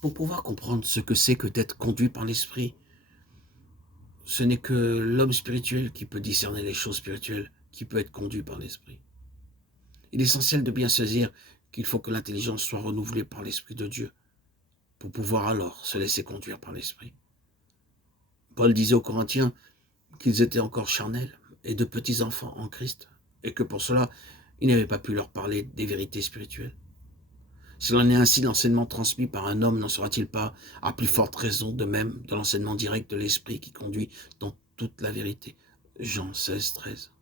Pour pouvoir comprendre ce que c'est que d'être conduit par l'esprit, ce n'est que l'homme spirituel qui peut discerner les choses spirituelles, qui peut être conduit par l'esprit. Il est essentiel de bien saisir qu'il faut que l'intelligence soit renouvelée par l'Esprit de Dieu pour pouvoir alors se laisser conduire par l'Esprit. Paul disait aux Corinthiens qu'ils étaient encore charnels et de petits enfants en Christ, et que pour cela, il n'avait pas pu leur parler des vérités spirituelles. S'il en est ainsi, l'enseignement transmis par un homme n'en sera-t-il pas, à plus forte raison, de même de l'enseignement direct de l'Esprit qui conduit dans toute la vérité? Jean 16, 13.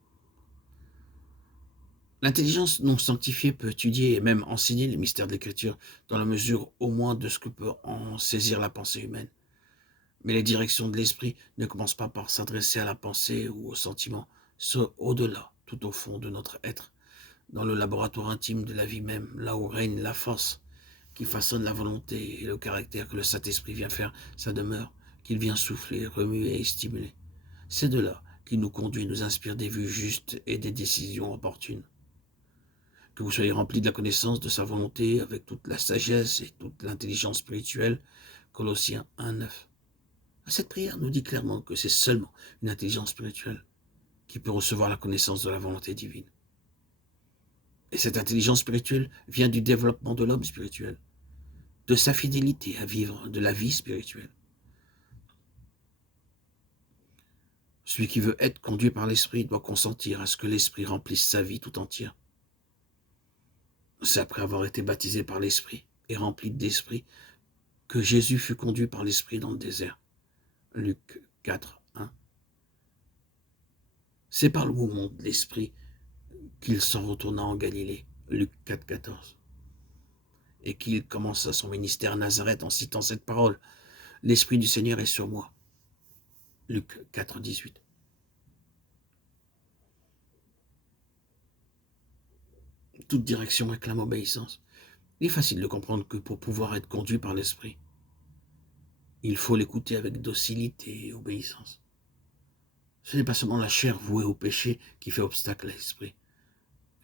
L'intelligence non sanctifiée peut étudier et même enseigner les mystères de l'Écriture dans la mesure au moins de ce que peut en saisir la pensée humaine. Mais les directions de l'esprit ne commencent pas par s'adresser à la pensée ou au sentiment, ce au-delà, tout au fond de notre être, dans le laboratoire intime de la vie même, là où règne la force qui façonne la volonté et le caractère que le Saint-Esprit vient faire sa demeure, qu'il vient souffler, remuer et stimuler. C'est de là qu'il nous conduit, nous inspire des vues justes et des décisions opportunes. Que vous soyez remplis de la connaissance de sa volonté avec toute la sagesse et toute l'intelligence spirituelle. Colossiens 1:9. Cette prière nous dit clairement que c'est seulement une intelligence spirituelle qui peut recevoir la connaissance de la volonté divine. Et cette intelligence spirituelle vient du développement de l'homme spirituel, de sa fidélité à vivre de la vie spirituelle. Celui qui veut être conduit par l'Esprit doit consentir à ce que l'Esprit remplisse sa vie tout entière. C'est après avoir été baptisé par l'Esprit et rempli d'Esprit que Jésus fut conduit par l'Esprit dans le désert. Luc 4, 1. C'est par le mouvement de l'Esprit qu'il s'en retourna en Galilée. Luc 4, 14. Et qu'il commença son ministère à Nazareth en citant cette parole. L'Esprit du Seigneur est sur moi. Luc 4, 18. Toute direction réclame obéissance. Il est facile de comprendre que pour pouvoir être conduit par l'Esprit, il faut l'écouter avec docilité et obéissance. Ce n'est pas seulement la chair vouée au péché qui fait obstacle à l'Esprit.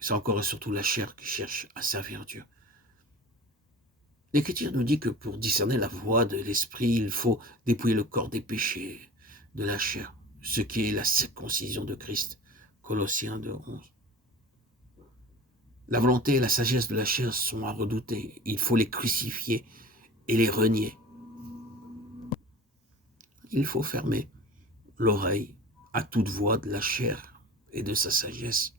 C'est encore et surtout la chair qui cherche à servir Dieu. L'Écriture nous dit que pour discerner la voie de l'Esprit, il faut dépouiller le corps des péchés de la chair, ce qui est la circoncision de Christ. Colossiens 2:11. La volonté et la sagesse de la chair sont à redouter. Il faut les crucifier et les renier. Il faut fermer l'oreille à toute voix de la chair et de sa sagesse,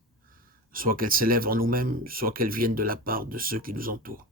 soit qu'elle s'élève en nous-mêmes, soit qu'elle vienne de la part de ceux qui nous entourent.